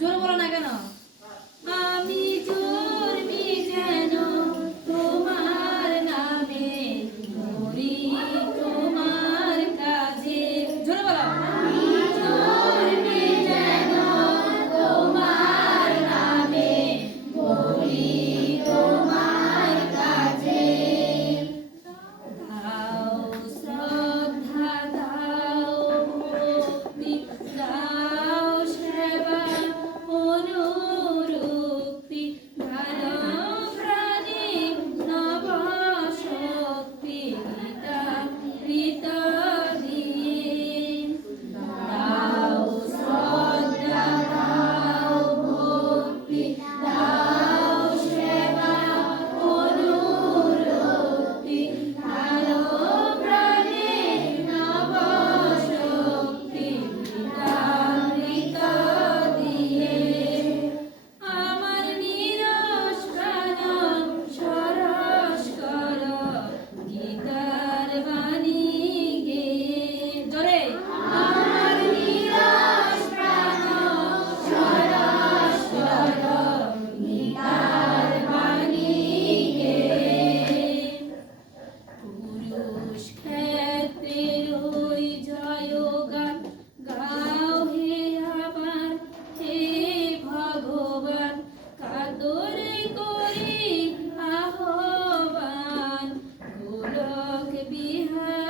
জোরে বলো না কেন? بها